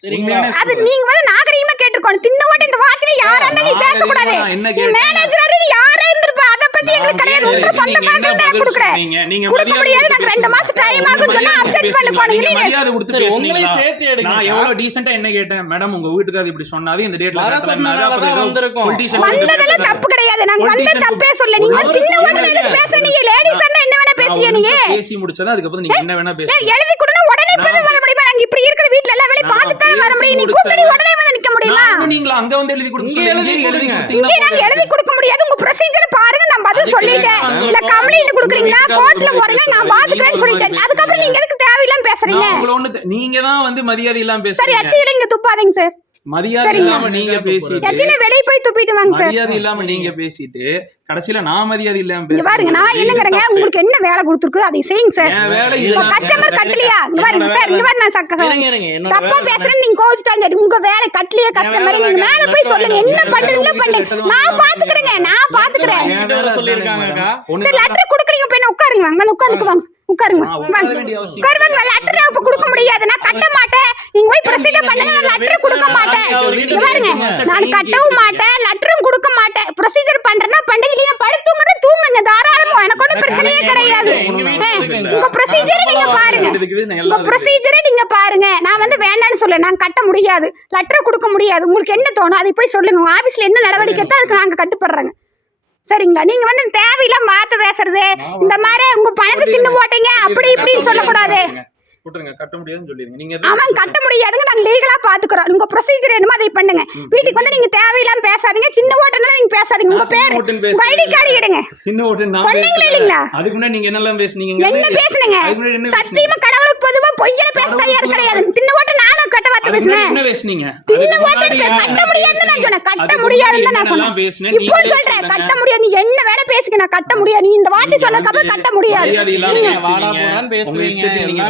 அது நீங்க வந்து நாகரீகமா கேட்டுக்கணும் தின்ன ஓட்ட இந்த வார்த்தையில யாரா இருந்தா நீ பேசக்கூடாது. நாகரீகமா என்ன நீ கேட்டேன்? மேனேஜர் நீ யாரா இருந்திருப்ப? அத பத்தி எங்களுக்கு கிடையாது. உங்க சொந்த பேங்க்ல நான் கொடுக்குறேன்? நீங்க கொடுக்க முடியாது. நாங்க ரெண்டு மாசம் பேசுனீங்களா? டைம் ஆகும் சொன்னா மரியாதை அப்செட் பண்ண? போனீங்க நீங்க மரியாதை கொடுத்து பேசுனீங்களா? உங்களையும் சேர்த்து எடுங்க. நான் எவ்வளவு டீசெண்டா என்ன கேட்டேன்? மேடம் உங்க வீட்டுக்கு இப்படி சொன்னாது இந்த டேட்ல வர சொன்னனால தான் வந்திருக்கோம். வந்ததெல்லாம் தப்பு கிடையாது. நாங்க வந்த தப்பே சொல்ல நீங்க ஒரு எதுக்கு பேசுற நீங்க லேடிஸ் என்ன என்ன வேணா பேசிய நீங்க. பேசி முடிச்சதா? அதுக்கப்புறம் நீங்க என்ன வேணா பேசுங்க. எழுதி கொடுனா உடனே போய் நான் வர முடியுமா நாங்க இப்படி இருக்கிற வீட்ல எல்லாம் வெளிய நான் பார்த்துட்டு உடனே வந்து நிக்க முடியுமா? நான் நீங்களா அங்க வந்து எழுதி கொடுத்து இங்க எழுதி இங்கே நாங்க எழுதி கொடுக்க முடியாது. உங்க ப்ரொசீஜர் பாருங்க. நான் பதில் சொல்லிட்டேன். இல்ல ஒரு கம்ப்ளைண்ட் கொடுக்குறீங்களா? கோர்ட்ல போறீங்க நான் பாத்துக்கிறேன்னு. சொல்லிட்டேன். நீங்க அதுக்கப்புறம் நீங்க எதுக்கு தேவையில்லாம பேசுறீங்க? நீங்க தான் வந்து மரியாதை இல்லாம சரி பேசுறீங்க இங்க துப்பாதீங்க சார் மரியாதை. இல்லாம நீங்க பேசிட்டு வெளிய போய் துப்பிட்டு வாங்க சார். மரியாதை இல்லாம நீங்க பேசிட்டு கடைசியில நான் மரியாதை இல்லாம இங்க பாருங்க நான் என்னங்கறேங்க? உங்களுக்கு என்ன வேலை கொடுத்துருக்கு? அதை செய்யுங்க சார். வேலை உங்க இதுதான். கஸ்டமர் கட்டலையா? இங்க பாருங்க சார் இங்க பாருங்க நான் சக்க என்னோட தப்பா பேசுறேன் நீங்க கோவிச்சிட்டாங்க சரி உங்க வேலை கட்டலையே கஸ்டமர் நீங்க மேல போய் சொல்லுங்க என்ன பண்றீங்களோ பண்ணுங்க நான் பாத்துக்கிறேங்க நான் பாத்துக்கிறேன். சொல்லியிருக்காங்கக்கா. சரி லெட்டர் குடுக்குறீங்க போய் நான் உட்காருங்க வாங்க உட்கார்ந்துக்கு வாங்க. உட்காருங்க. ஆ, வாங்க உட்கார வேண்டிய அவசியம் உட்காருவாங்க லெட்டர் இப்ப கொடுக்க முடியாது. நான் கட்ட மாட்டேன். நீங்க போய் ப்ரொசீஜர் பண்ணுங்க. நான் லெட்டர் கொடுக்க மாட்டேன். இங்க பாருங்க. நான் கட்டவும் மாட்டேன். லெட்டரும் கொடுக்க மாட்டேன். ப்ரொசீஜர் பண்றேன்னா பண்ணுங்க இல்லையா படுத்துங்க தூங்குங்க. தாராளமா. எனக்கு ஒன்றும் பிரச்சனையே கிடையாது. உங்க ப்ரொசீஜரை நீங்க பாருங்க. உங்க ப்ரொசீஜரை நீங்க பாருங்க. நான் வந்து வேண்டாம்னு சொல்ல நான் கட்ட முடியாது. லெட்டர் கொடுக்க முடியாது. உங்களுக்கு என்ன தோணும்? அதை போய் சொல்லுங்க. உங்க ஆபீஸ்ல என்ன நடவடிக்கை எடுத்தா அதுக்கு நாங்க கட்டுப்படுறோங்க. சரிங்களா? நீங்க வந்து தேவையில்லாம வார்த்தை பேசுறது இந்த மாதிரி உங்க பணத்தை தின்னு போட்டீங்க அப்படி இப்படின்னு சொல்லக்கூடாது. விட்டுருங்க கட்ட முடியாதுன்னு சொல்லிருங்க நீங்க ஆமாங்க கட்ட முடியாதுங்க. நாங்க லீகலா பாத்துக்கிறோம். உங்க ப்ரொசீஜர் என்னமோ அதை பண்ணுங்க. வீட்டுக்கு வந்து நீங்க தேவையில்லாம பேசாதீங்க. தின்னு ஓட்டனா நீங்க பேசாதீங்க. உங்க பேர் ஐடி கார்டு எடுங்க. சின்ன ஓட்டு நான் சொன்னீங்களா பேசல. இல்லைங்களா? அதுக்கு முன்னாடி நீங்க என்னெல்லாம் பேசுனீங்க? என்ன சத்தியமா கடவுளுக்கு பொதுவா பொய்யில பேச தயார் கிடையாது. தின்னு ஓட்ட வார்த்தை பேசுனேன் என்ன பேசுனீங்க? தின்னு கட்ட என்ன முடியாதுன்னு நான் சொன்னேன். கட்ட முடியாதுன்னு நான் சொன்னேன்? இப்போ சொல்றேன். கட்ட முடியாது. நீ என்ன வேணா பேசுங்க? நான் கட்ட முடியாது. நீ இந்த வார்த்தை சொன்னதுக்கு அப்புறம் கட்ட முடியாது. நீங்க. வாடா போடான்னு பேசுவீங்க,